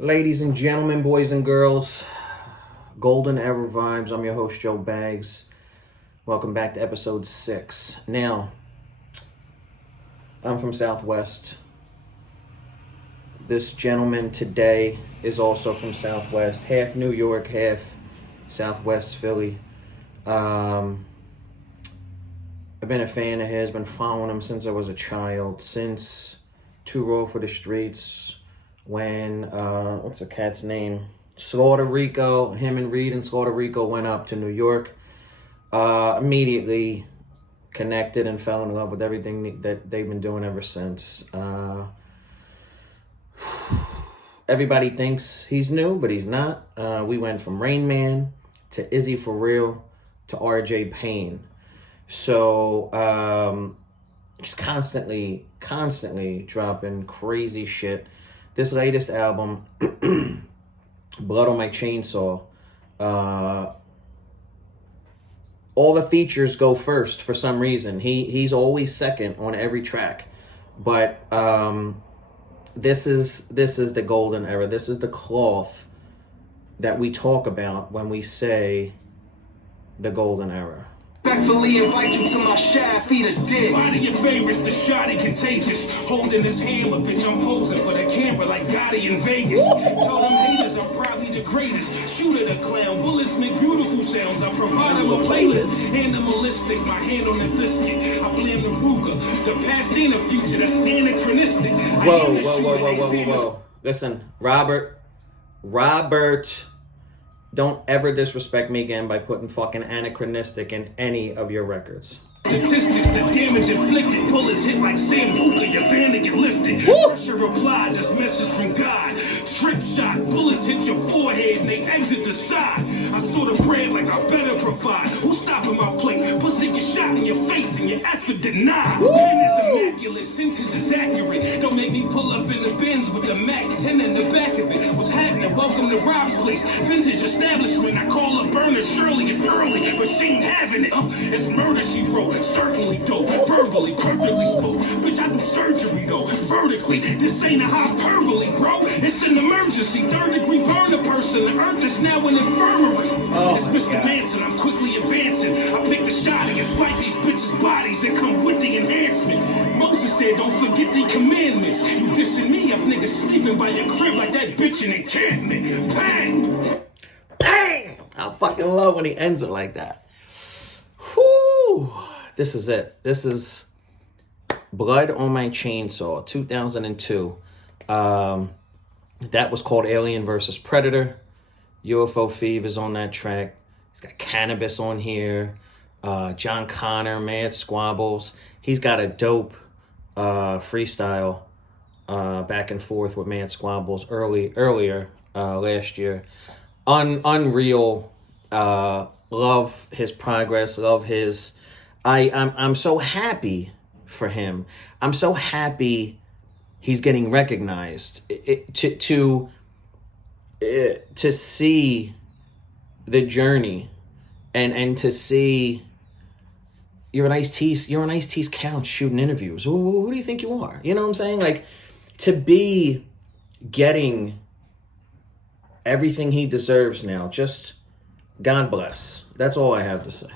Ladies and gentlemen, boys and girls, Golden Era Vibes. I'm your host, Joe Baggs. Welcome back to episode 6. Now, I'm from Southwest. This gentleman today is also from Southwest, half New York, half Southwest Philly. I've been a fan of his, been following him since I was a child, since Too Raw for the Streets, when, what's the cat's name? Slaughter Rico, him and Reed and Slaughter Rico went up to New York. Immediately connected and fell in love with everything that they've been doing ever since. Everybody thinks he's new, but he's not. We went from Rain Man to Izzy For Real to RJ Payne. So he's constantly dropping crazy shit. This latest album, Blood on My Chainsaw, all the features go first for some reason. He's always second on every track. But this is the golden era. This is the cloth that we talk about when we say the golden era. Respectfully invite you to my shaft, eat a dick. One of your favorites, the shotty contagious. Holding his hammer, bitch, I'm posing for the camera like Gotti in Vegas. Tell them haters I'm probably the greatest. Shooter the clown, bullets make beautiful sounds. I provide them a playlist. Animalistic, my hand on the biscuit. I blame the Ruger. The past ain't a future, that's anachronistic. Whoa. Listen, Robert. Don't ever disrespect me again by putting fucking anachronistic in any of your records. Statistics, the damage inflicted. Bullets hit like Sambuca, your van to get lifted. Pressure reply, this message from God. Trick shot, bullets hit your forehead and they exit the side. I saw the bread like I better provide. Who's stopping my plate? Pussy get shot in your face and your ass to deny. Pen is immaculate, sentence is accurate. Don't make me pull up in the bins with the Mac 10 in the back of it. What's happening? Welcome to Rob's place. Vintage establishment. I call her burner Shirley. It's early, but she ain't having it. It's murder she wrote. Certainly dope, verbally, perfectly spoke. Bitch, I do surgery though, vertically. This ain't a hyperbole, bro. It's an emergency. 3rd-degree burn a person. The earth is now an infirmary. It's Mr. Manson, I'm quickly advancing. I pick the shotty and swipe these bitches' bodies that come with the enhancement. Moses said, don't forget the commandments. You dissing me, if niggas sleeping by your crib like that bitch in encampment. Bang! Bang! I fucking love when he ends it like that. Whew. This is it. This is Blood on My Chainsaw, 2002. That was called Alien vs. Predator. UFO Fever's on that track. He's got Cannabis on here. John Connor, Mad Squabbles. He's got a dope freestyle back and forth with Mad Squabbles earlier last year. Unreal. Love his progress. Love his... I'm so happy for him. I'm so happy he's getting recognized. To see the journey and to see you're an Ice-T's couch shooting interviews. Who do you think you are? You know what I'm saying? Like, to be getting everything he deserves now. Just God bless. That's all I have to say.